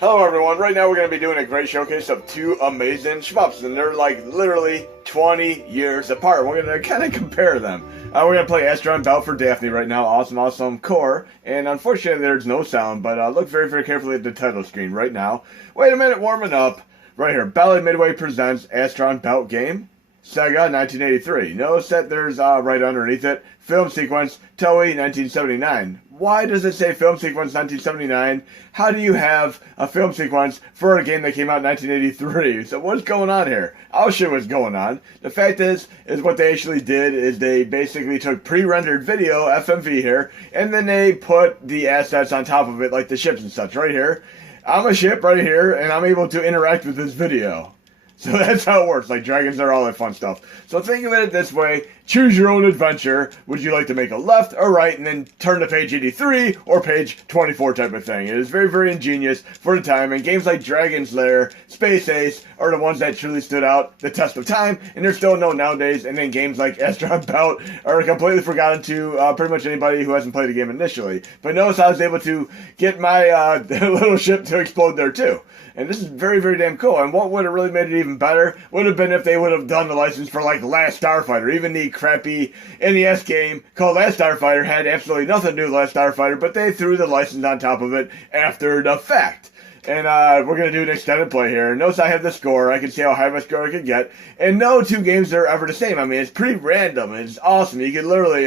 Hello everyone, right now we're going to be doing a great showcase of two amazing shmups, and they're like literally 20 years apart. We're going to kind of compare them. We're going to play Astron Belt for Daphne right now, awesome core, and unfortunately there's no sound, but look very carefully at the title screen right now. Wait a minute, warming up. Right here, Bally Midway presents Astron Belt game, Sega 1983. Notice that there's right underneath it, film sequence, Toei 1979. Why does it say film sequence 1979? How do you have a film sequence for a game that came out in 1983? So what's going on here? I'll show you what's going on. The fact is what they actually did is they basically took pre-rendered video, FMV here, and then they put the assets on top of it, like the ships and such right here. I'm a ship right here, and I'm able to interact with this video. So that's how it works, like dragons are all that fun stuff. So think of it this way, choose your own adventure. Would you like to make a left or right and then turn to page 83 or page 24 type of thing? It is very ingenious for the time, and games like Dragon's Lair, Space Ace are the ones that truly stood out the test of time, and they're still known nowadays, and then games like Astron Belt are completely forgotten to pretty much anybody who hasn't played the game initially. But notice I was able to get my little ship to explode there too. And this is very damn cool. And what would have really made it even better would have been if they would have done the license for like Last Starfighter. Even the crappy NES game called Last Starfighter had absolutely nothing to do with Last Starfighter, but they threw the license on top of it after the fact. And we're going to do an extended play here. Notice I have the score. I can see how high my score I can get. And no two games are ever the same. I mean, it's pretty random. It's awesome. You can literally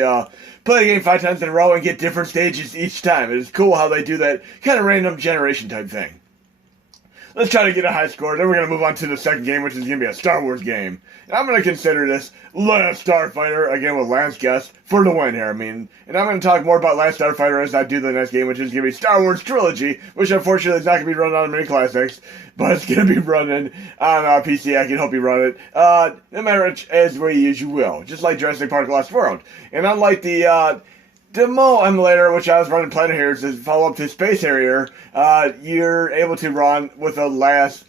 play the game 5 times in a row and get different stages each time. It's cool how they do that kind of random generation type thing. Let's try to get a high score, then we're going to move on to the second game, which is going to be a Star Wars game. And I'm going to consider this Last Starfighter, again with Lance Guest, for the win here. I mean, and I'm going to talk more about Last Starfighter as I do the next game, which is going to be Star Wars Trilogy, which unfortunately is not going to be running on Mini Classics, but it's going to be running on PC. I can help you run it. No matter which as way you will, just like Jurassic Park Lost World. And unlike the demo emulator, which I was running Planet here, to follow up to Space Harrier, you're able to run with a less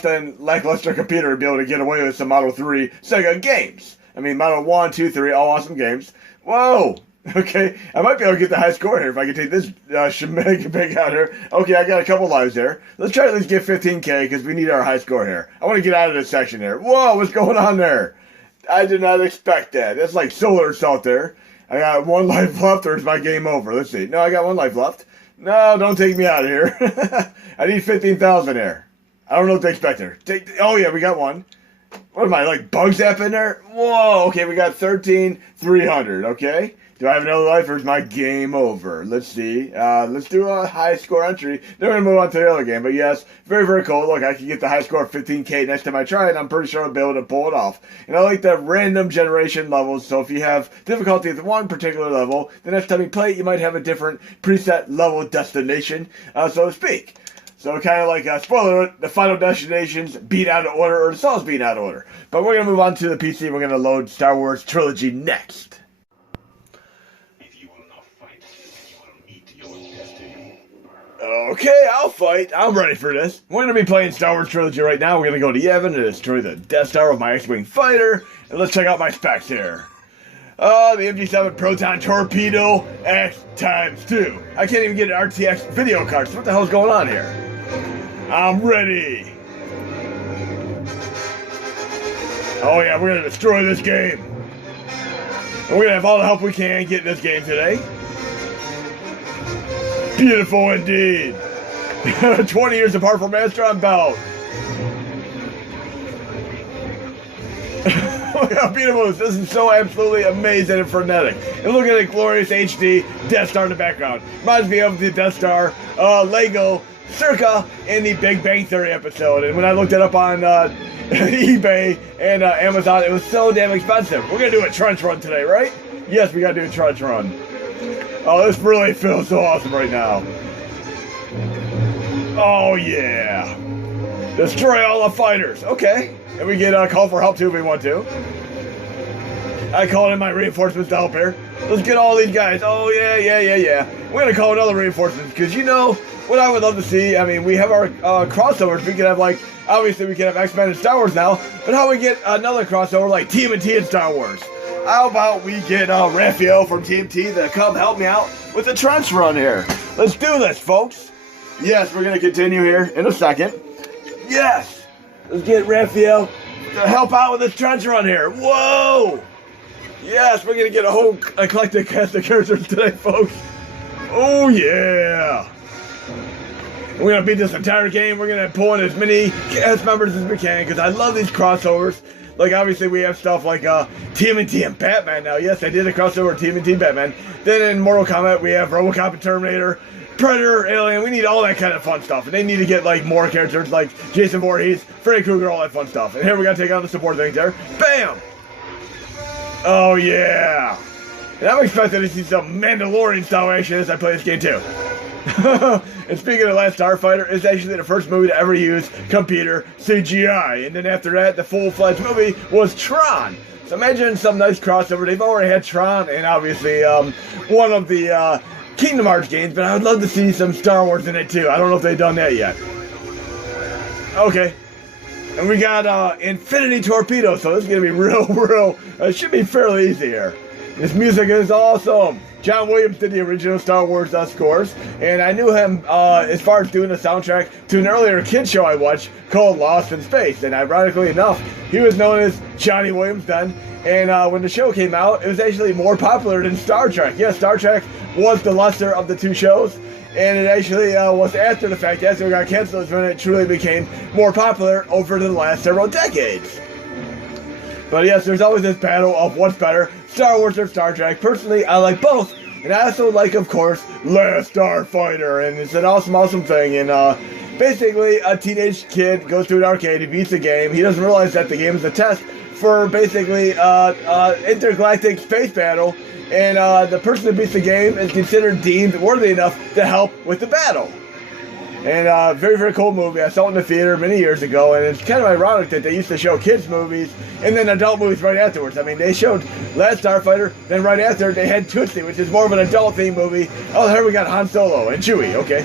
than lackluster computer to be able to get away with some Model 3 Sega games. I mean, Model 1, 2, 3, all awesome games. Whoa! Okay, I might be able to get the high score here if I can take this shemig out here. Okay, I got a couple lives there. Let's try to at least get 15K, because we need our high score here. I want to get out of this section here. Whoa, what's going on there? I did not expect that. That's like solar assault there. I got 1 life left, or is my game over? Let's see. No, I got 1 life left. No, don't take me out of here. I need 15,000 there. I don't know what to expect there. Oh, yeah, we got 1. What am I, like, bug zap in there? Whoa, okay, we got 13,300, okay? Do I have another life, or is my game over? Let's see. Let's do a high score entry. Then we're going to move on to the other game. But yes, very cool. Look, I can get the high score of 15K next time I try it. I'm pretty sure I'll be able to pull it off. And I like the random generation levels. So if you have difficulty with one particular level, the next time you play it, you might have a different preset level destination, so to speak. So kind of like, spoiler alert, the final destinations beat out of order, or the songs beat out of order. But we're going to move on to the PC. We're going to load Star Wars Trilogy next. Okay, I'll fight. I'm ready for this. We're going to be playing Star Wars Trilogy right now. We're going to go to Yavin and destroy the Death Star with my X-Wing fighter. And let's check out my specs here. The MG7 Proton Torpedo X times 2. I can't even get an RTX video card, so what the hell's going on here? I'm ready. Oh yeah, we're going to destroy this game. And we're going to have all the help we can get in this game today. Beautiful indeed. 20 years apart from Astron Belt. Look how beautiful this is. This is so absolutely amazing and frenetic. And look at the glorious HD Death Star in the background. Reminds me of the Death Star Lego circa in the Big Bang Theory episode. And when I looked it up on eBay and Amazon, it was so damn expensive. We're going to do a trench run today, right? Yes, we got to do a trench run. Oh, this really feels so awesome right now. Oh, yeah. Destroy all the fighters. Okay. And we get a call for help, too, if we want to. I called in my reinforcements to help here. Let's get all these guys. Oh, yeah. We're going to call another reinforcements, because you know what I would love to see? I mean, we have our crossovers. We could have, like, obviously we can have X-Men and Star Wars now, but how we get another crossover like TMNT and Star Wars? How about we get Raphael from TMT to come help me out with the trench run here? Let's do this, folks. Yes, we're gonna continue here in a second. Yes! Let's get Raphael to help out with this trench run here. Whoa! Yes, we're gonna get a whole eclectic cast of characters today, folks. Oh yeah! We're gonna beat this entire game. We're gonna pull in as many cast members as we can because I love these crossovers. Like obviously we have stuff like TMNT and Batman now. Yes, I did a crossover with TMNT and Batman. Then in Mortal Kombat we have RoboCop and Terminator, Predator, Alien. We need all that kind of fun stuff. And they need to get like more characters like Jason Voorhees, Freddy Krueger, all that fun stuff. And here we gotta take on the support things there. Bam! Oh yeah! And I'm expecting to see some Mandalorian style action as I play this game too. And speaking of Last Starfighter, it's actually the first movie to ever use computer CGI. And then after that, the full-fledged movie was Tron. So imagine some nice crossover. They've already had Tron and obviously one of the Kingdom Hearts games, but I would love to see some Star Wars in it too. I don't know if they've done that yet. Okay. And we got Infinity Torpedo, so this is going to be real, it should be fairly easy here. This music is awesome. John Williams did the original Star Wars scores, and I knew him as far as doing the soundtrack to an earlier kid show I watched called Lost in Space, and ironically enough, he was known as Johnny Williams then, and when the show came out, it was actually more popular than Star Trek. Yes, Star Trek was the lesser of the two shows, and it actually was after the fact, after it got canceled, is when it truly became more popular over the last several decades. But yes, there's always this battle of what's better, Star Wars or Star Trek. Personally, I like both. And I also like, of course, Last Starfighter. And it's an awesome thing. And basically, a teenage kid goes to an arcade, he beats the game. He doesn't realize that the game is a test for basically intergalactic space battle. And the person that beats the game is considered deemed worthy enough to help with the battle. And very cool movie. I saw it in the theater many years ago, and it's kind of ironic that they used to show kids movies and then adult movies right afterwards. I mean, they showed Last Starfighter, then right after they had Tootsie, which is more of an adult-themed movie. Oh, here we got Han Solo and Chewie. Okay.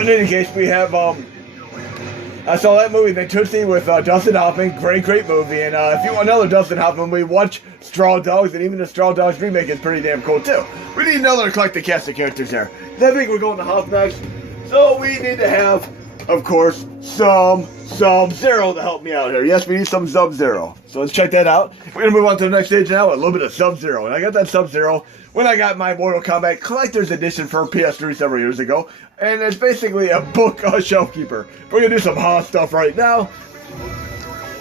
In any case, we have I saw that movie, then Tootsie with Dustin Hoffman. Great movie. And if you want another Dustin Hoffman movie, watch Straw Dogs, and even the Straw Dogs remake is pretty damn cool too. We need another eclectic cast of characters there. I think we're going to Hoff next. So we need to have, of course, some SubZero to help me out here. Yes, we need some SubZero. So let's check that out. We're going to move on to the next stage now with a little bit of SubZero. And I got that SubZero when I got my Mortal Kombat Collector's Edition for PS3 several years ago. And it's basically a book shelf keeper. We're going to do some hot stuff right now.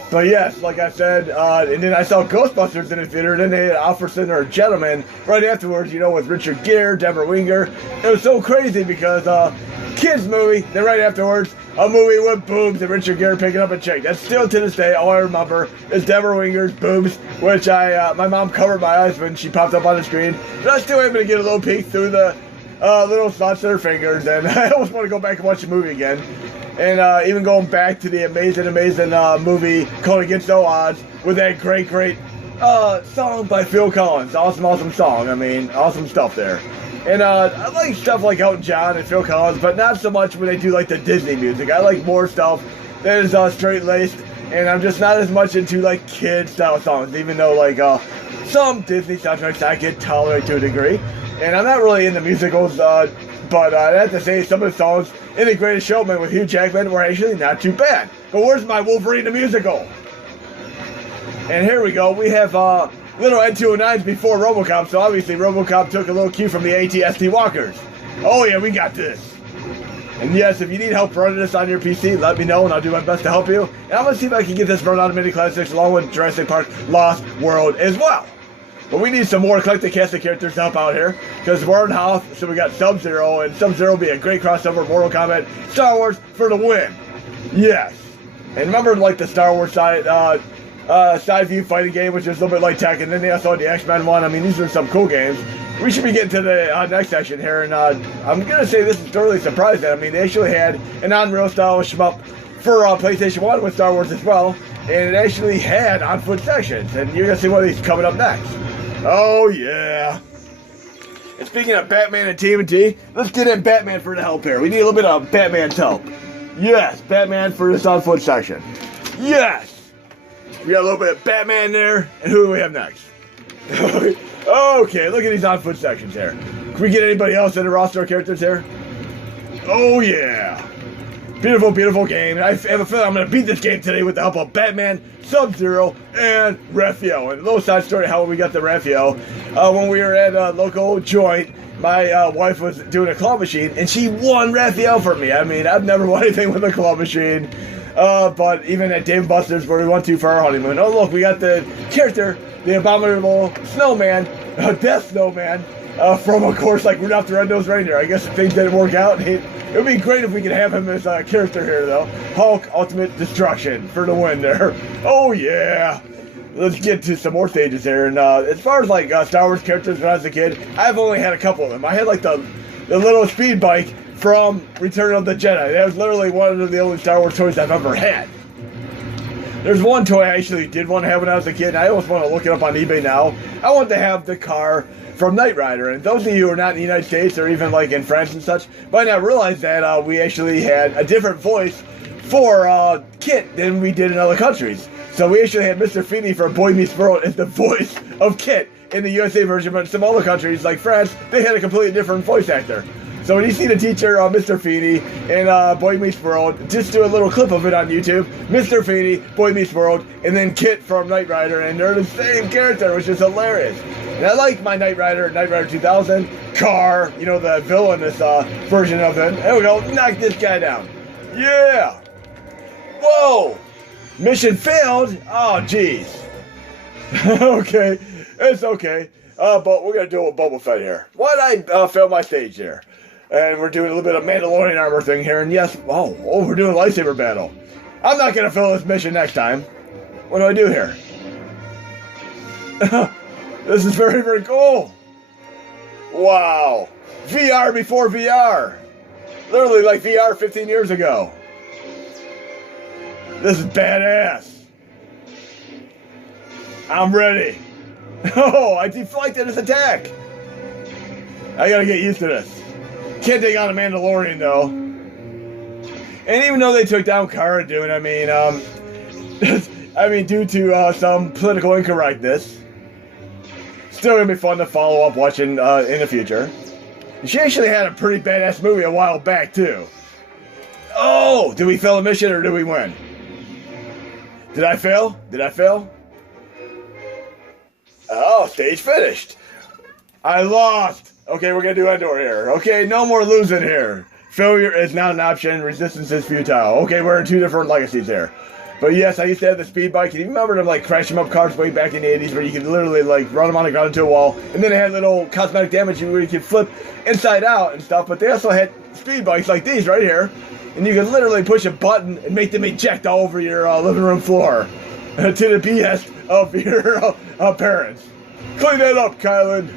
But yes, like I said, and then I saw Ghostbusters in the theater, and then they had Officer or Gentleman right afterwards, you know, with Richard Gere, Deborah Winger. It was so crazy because, kids movie, then right afterwards, a movie with boobs and Richard Gere picking up a chick. That's still to this day, all I remember is Deborah Winger's boobs, which my mom covered my eyes when she popped up on the screen. But I was still able to get a little peek through the little slots of her fingers, and I almost want to go back and watch the movie again. And even going back to the amazing movie called Against All Odds with that great song by Phil Collins. Awesome song. I mean, awesome stuff there. And I like stuff like Elton John and Phil Collins, but not so much when they do like the Disney music. I like more stuff that is straight-laced, and I'm just not as much into like kid-style songs, even though like some Disney soundtracks I can tolerate to a degree. And I'm not really into musicals, but I have to say some of the songs in The Greatest Showman with Hugh Jackman were actually not too bad. But where's my Wolverine the musical? And here we go. We have little N209s before RoboCop, so obviously RoboCop took a little cue from the AT-ST Walkers. Oh yeah, we got this. And yes, if you need help running this on your PC, let me know and I'll do my best to help you. And I'm going to see if I can get this run on Mini Classics along with Jurassic Park Lost World as well. But we need some more eclectic cast of characters to help out here, because we're in Hoth, so we got SubZero, and SubZero will be a great crossover Mortal Kombat Star Wars for the win. Yes. And remember like the Star Wars side view fighting game, which is a little bit like Tekken, and then they also had the X-Men one. I mean, these are some cool games. We should be getting to the next section here, and I'm going to say this is totally surprising. I mean, they actually had an Unreal style shmup for PlayStation 1 with Star Wars as well, and it actually had on-foot sections, and you're going to see one of these coming up next. Oh, yeah. And speaking of Batman and TMNT, let's get in Batman for the help here. We need a little bit of Batman's help. Yes, Batman for this on-foot section. Yes! We got a little bit of Batman there, and who do we have next? Okay, look at these on-foot sections here. Can we get anybody else in the roster of characters here? Oh yeah. Beautiful, beautiful game. I have a feeling I'm going to beat this game today with the help of Batman, SubZero, and Raphael. And a little side story how we got the Raphael. When we were at a local joint, my wife was doing a claw machine, and she won Raphael for me. I mean, I've never won anything with a claw machine. But even at Dave & Buster's, where we went to for our honeymoon, oh look, we got the character, the abominable snowman, Death Snowman, from, of course, like Rudolph the Red-Nosed Reindeer. I guess if things didn't work out, it would be great if we could have him as a character here, though. Hulk, Ultimate Destruction for the win there. Oh, yeah. Let's get to some more stages here. And as far as, like, Star Wars characters when I was a kid, I've only had a couple of them. I had, like, the little speed bike from Return of the Jedi. That was literally one of the only Star Wars toys I've ever had. There's one toy I actually did want to have when I was a kid, and I almost want to look it up on eBay now. I want to have the car from Knight Rider, and those of you who are not in the United States or even like in France and such might not realize that we actually had a different voice for Kit than we did in other countries. So we actually had Mr. Feeney from Boy Meets World as the voice of Kit in the USA version, but in some other countries like France, they had a completely different voice actor. So when you see the teacher, Mr. Feeney, in Boy Meets World, just do a little clip of it on YouTube. Mr. Feeney, Boy Meets World, and then Kit from Knight Rider, and they're the same character, which is hilarious. And I like my Knight Rider 2000, car, you know, the villainous version of it. There we go, knock this guy down. Yeah! Whoa! Mission failed? Oh, jeez. Okay, it's okay. But we're going to do it with Boba Fett here. Why did I fail my stage here? And we're doing a little bit of Mandalorian armor thing here. And yes, we're doing a lightsaber battle. I'm not going to fail this mission next time. What do I do here? This is very, very cool. Wow. VR before VR. Literally like VR 15 years ago. This is badass. I'm ready. Oh, I deflected his attack. I gotta get used to this. Can't take on a Mandalorian, though. And even though they took down Cara Dune, I mean, due to some political incorrectness, still gonna be fun to follow up watching in the future. She actually had a pretty badass movie a while back, too. Oh, did we fail a mission or did we win? Did I fail? Did I fail? Oh, stage finished. I lost. Okay, we're going to do Endor here. Okay, no more losing here. Failure is not an option. Resistance is futile. Okay, we're in two different legacies here. But yes, I used to have the speed bike. Can you remember them, like, crashing up cars way back in the 80s where you could literally, like, run them on the ground into a wall? And then they had little cosmetic damage where you could flip inside out and stuff. But they also had speed bikes like these right here. And you could literally push a button and make them eject all over your living room floor. To the behest of your parents. Clean that up, Kylan.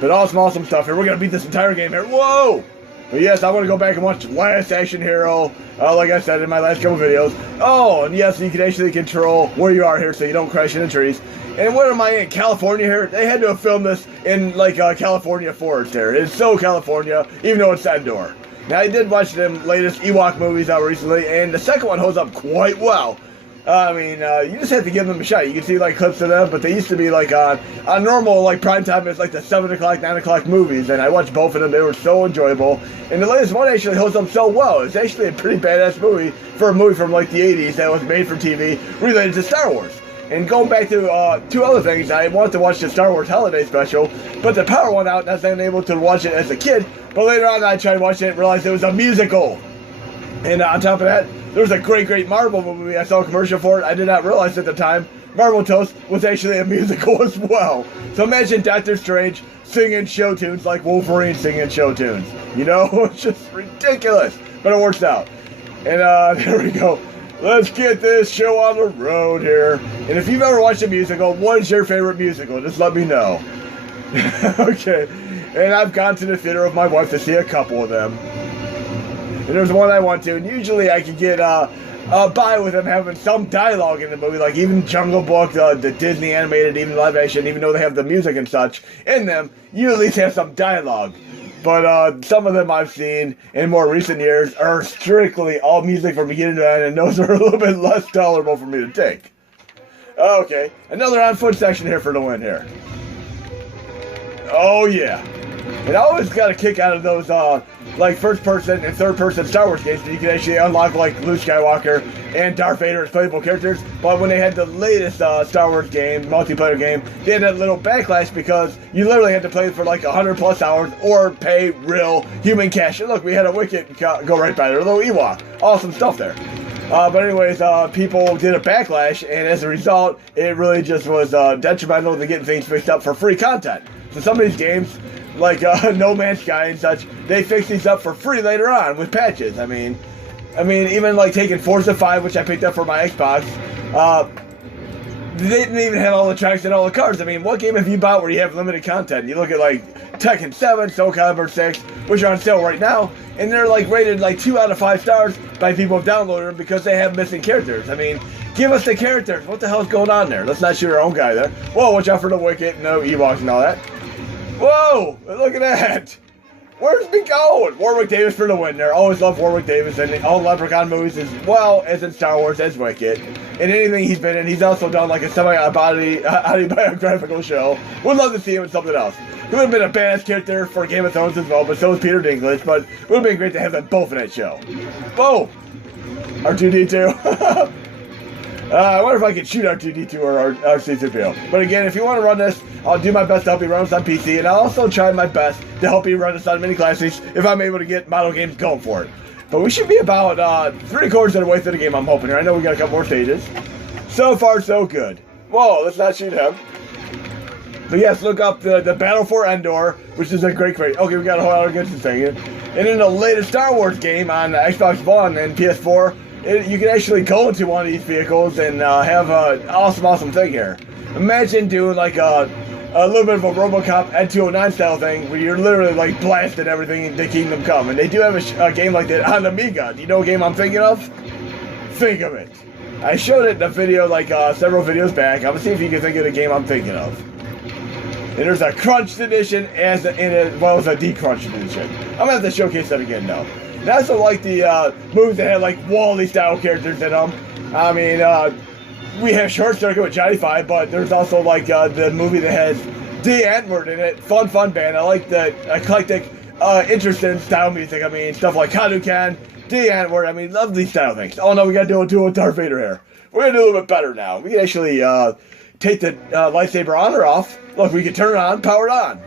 But awesome stuff here. We're going to beat this entire game here. Whoa! But yes, I want to go back and watch Last Action Hero, like I said in my last couple videos. Oh, and yes, you can actually control where you are here so you don't crash into trees. And where am I in? California here? They had to have filmed this in, like, California forest here. It's so California, even though it's Endor. Now, I did watch them latest Ewok movies out recently, and the second one holds up quite well. I mean, you just have to give them a shot. You can see, like, clips of them, but they used to be, like, on normal, like, prime time. It's like the 7 o'clock, 9 o'clock movies, and I watched both of them. They were so enjoyable. And the latest one actually holds up so well. It's actually a pretty badass movie for a movie from, like, the 80s that was made for TV related to Star Wars. And going back to two other things, I wanted to watch the Star Wars Holiday Special, but the power went out, and I was unable to watch it as a kid. But later on, I tried watching it and realized it was a musical. And on top of that, there was a great Marvel movie. I saw a commercial for it. I did not realize at the time Marvel Toast was actually a musical as well. So imagine Doctor Strange singing show tunes like Wolverine singing show tunes. You know, it's just ridiculous. But it works out. And there we go. Let's get this show on the road here. And if you've ever watched a musical, what is your favorite musical? Just let me know. Okay. And I've gone to the theater with my wife to see a couple of them. And there's one I want to, and usually I can get by with them having some dialogue in the movie, like even Jungle Book, the Disney animated, even live action, even though they have the music and such in them, you at least have some dialogue. But some of them I've seen in more recent years are strictly all music from beginning to end, and those are a little bit less tolerable for me to take. Okay, another on foot section here for the win here. Oh yeah. And I always got a kick out of those, like, first-person and third-person Star Wars games that you can actually unlock, like, Luke Skywalker and Darth Vader as playable characters. But when they had the latest Star Wars game, multiplayer game, they had a little backlash because you literally had to play for, like, 100-plus hours or pay real human cash. And look, we had a Wicket go right by there, a little Ewok. Awesome stuff there. But anyways, people did a backlash, and as a result, it really just was detrimental to getting things fixed up for free content. So some of these games, like No Man's Sky and such, they fix these up for free later on with patches. I mean, even like taking Forza 5, which I picked up for my Xbox, they didn't even have all the tracks and all the cars. I mean, what game have you bought where you have limited content? You look at like Tekken 7, Soul Calibur 6, which are on sale right now, and they're like rated like 2 out of 5 stars by people who've downloaded them because they have missing characters. I mean, give us the characters. What the hell's going on there? Let's not shoot our own guy there. Whoa, watch out for the Wicket, no Ewoks and all that. Whoa, look at that. Where's me going? Warwick Davis for the win there. Always love Warwick Davis in all Leprechaun movies as well as in Star Wars as Wicket. And anything he's been in, he's also done like a semi-autobiographical show. Would love to see him in something else. He would have been a badass character for Game of Thrones as well, but so is Peter Dinklage. But it would have been great to have them both in that show. Whoa! R2-D2. I wonder if I could shoot R2-D2 or C-3PO. But again, if you want to run this, I'll do my best to help you run this on PC, and I'll also try my best to help you run this on Mini Classics if I'm able to get model games going for it. But we should be about 3/4 of the way through the game, I'm hoping. I know we got a couple more stages. So far, so good. Whoa, let's not shoot him. But yes, look up the Battle for Endor, which is a great. Okay, we got a whole lot of good things here. And in the latest Star Wars game on Xbox One and PS4, you can actually go into one of these vehicles and have an awesome thing here. Imagine doing like a little bit of a RoboCop Ed 209 style thing where you're literally like blasting everything into Kingdom Come. And they do have a game like that on Amiga. Do you know what game I'm thinking of? Think of it. I showed it in a video like several videos back. I'm gonna see if you can think of the game I'm thinking of. And there's a Crunched edition as well as a Decrunched edition. I'm gonna have to showcase that again though. And I also like the movies that had like Wall-E style characters in them. I mean, we have Short Circuit with Johnny Five, but there's also like the movie that has D. Antwoord in it. Fun band. I like the eclectic, interesting style music. I mean, stuff like Hadouken, D. Antwoord. I mean, love these style things. Oh no, we gotta do a duel with Darth Vader here. We're gonna do a little bit better now. We can actually take the lightsaber on or off. Look, we can turn it on, power it on.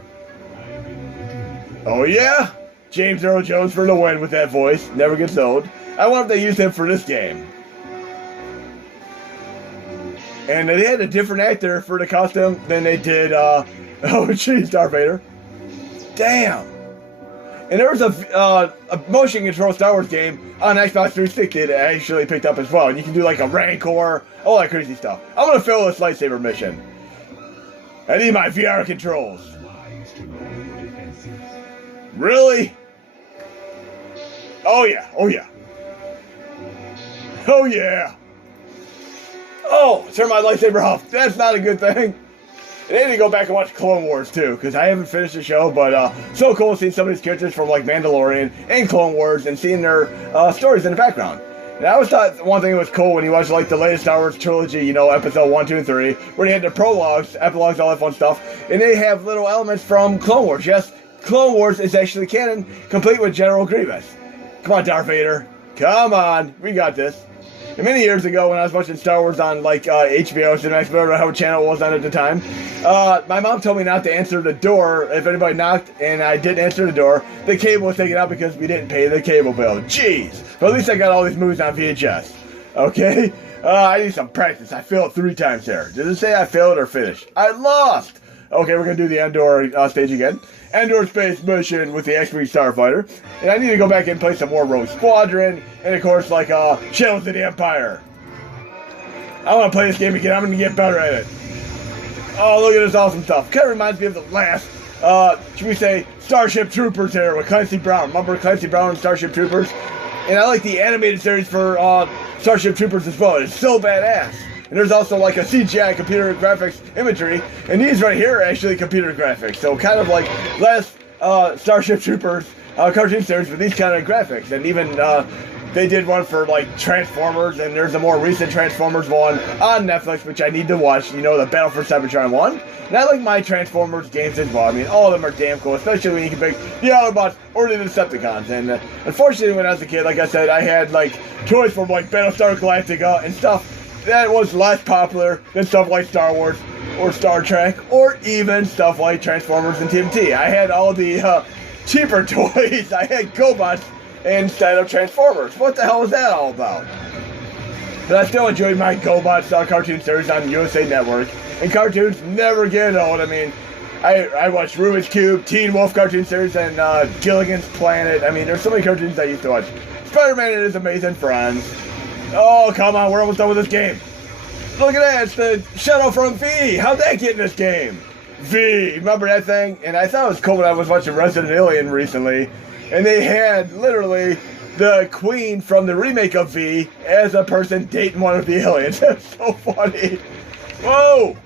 Oh yeah? James Earl Jones for the win with that voice. Never gets old. I wonder if they used him for this game. And they had a different actor for the costume than they did, oh jeez, Darth Vader. Damn. And there was a motion control Star Wars game on Xbox 360 that I actually picked up as well. And you can do like a Rancor, all that crazy stuff. I'm gonna fail this lightsaber mission. I need my VR controls. Really? Oh yeah, oh yeah. Oh yeah. Oh, turn my lightsaber off. That's not a good thing. And I need to go back and watch Clone Wars too, because I haven't finished the show, but so cool seeing some of these characters from like Mandalorian and Clone Wars and seeing their stories in the background. And I always thought one thing was cool when you watch like the latest Star Wars trilogy, you know, episode 1, 2, and 3, where they had the prologues, epilogues, all that fun stuff, and they have little elements from Clone Wars. Yes, Clone Wars is actually canon, complete with General Grievous. Come on, Darth Vader. Come on, we got this. And many years ago, when I was watching Star Wars on like HBO, Cinemax, whatever how channel it was on at the time, my mom told me not to answer the door if anybody knocked, and I didn't answer the door. The cable was taken out because we didn't pay the cable bill. Jeez. But at least I got all these movies on VHS. Okay? I need some practice. I failed 3 times there. Does it say I failed or finished? I lost! Okay, we're going to do the Endor stage again. Endor space mission with the X-Wing Starfighter. And I need to go back and play some more Rogue Squadron. And of course, like, Shadows of the Empire. I want to play this game again. I'm going to get better at it. Oh, look at this awesome stuff. Kind of reminds me of the last, should we say, Starship Troopers here with Clancy Brown. Remember Clancy Brown and Starship Troopers? And I like the animated series for Starship Troopers as well. It's so badass. And there's also like a CGI computer graphics imagery, and these right here are actually computer graphics. So kind of like less Starship Troopers cartoon series with these kind of graphics. And even they did one for like Transformers, and there's a more recent Transformers one on Netflix, which I need to watch. You know, the Battle for Cybertron one. And I like my Transformers games as well. I mean, all of them are damn cool, especially when you can pick the Autobots or the Decepticons. And unfortunately, when I was a kid, like I said, I had like toys from like Battlestar Galactica and stuff that was less popular than stuff like Star Wars or Star Trek, or even stuff like Transformers and TMT. I had all the cheaper toys. I had GoBots instead of Transformers. What the hell is that all about? But I still enjoyed my GoBots cartoon series on USA Network. And cartoons never get old. I mean, I watched Rubik's Cube, Teen Wolf cartoon series, and Gilligan's Planet. I mean, there's so many cartoons I used to watch. Spider-Man and His Amazing Friends. Oh, come on, we're almost done with this game. Look at that, it's the shuttle from V. How'd that get in this game? V, remember that thing? And I thought it was cool when I was watching Resident Alien recently. And they had, literally, the queen from the remake of V as a person dating one of the aliens. That's so funny. Whoa!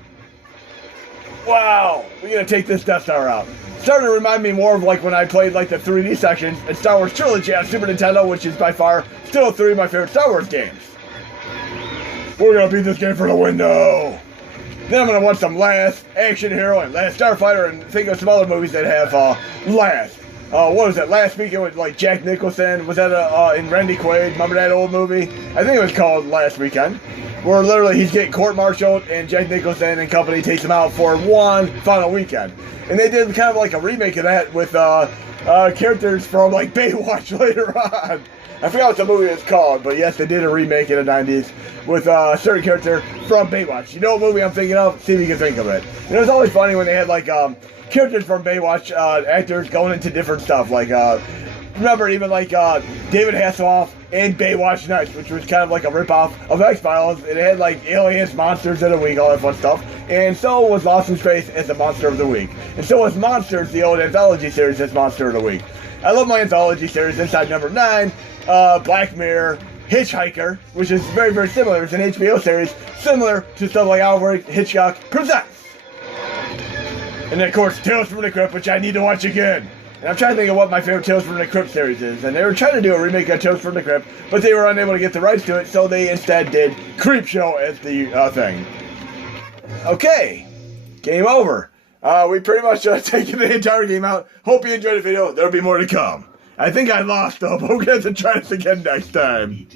Wow, we're gonna take this Death Star out. Starting to remind me more of like when I played like the 3D sections in Star Wars Trilogy on Super Nintendo, which is by far still 3 of my favorite Star Wars games. We're gonna beat this game for the window. Then I'm gonna watch some Last Action Hero and Last Starfighter and think of some other movies that have Last. What was it? Last Weekend with like Jack Nicholson. Was that in Randy Quaid? Remember that old movie? I think it was called Last Weekend. Where literally he's getting court-martialed and Jack Nicholson and company takes him out for one final weekend. And they did kind of like a remake of that with characters from like Baywatch later on. I forgot what the movie is called, but yes, they did a remake in the 90s with a certain character from Baywatch. You know what movie I'm thinking of? See if you can think of it. And it was always funny when they had like characters from Baywatch, actors going into different stuff. Like, remember even like David Hasselhoff in Baywatch Nights, which was kind of like a ripoff of X-Files. It had like aliens, monsters of the week, all that fun stuff. And so was Lost in Space as the Monster of the Week. And so was Monsters, the old anthology series, as Monster of the Week. I love my anthology series. Inside Number 9, Black Mirror, Hitchhiker, which is very, very similar. It's an HBO series similar to stuff like Alfred Hitchcock Presents. And then, of course, Tales from the Crypt, which I need to watch again. And I'm trying to think of what my favorite Tales from the Crypt series is. And they were trying to do a remake of Tales from the Crypt, but they were unable to get the rights to it, so they instead did Creepshow as the thing. Okay, game over. We pretty much taken the entire game out. Hope you enjoyed the video. There'll be more to come. I think I lost though, but we're going to try this again next time.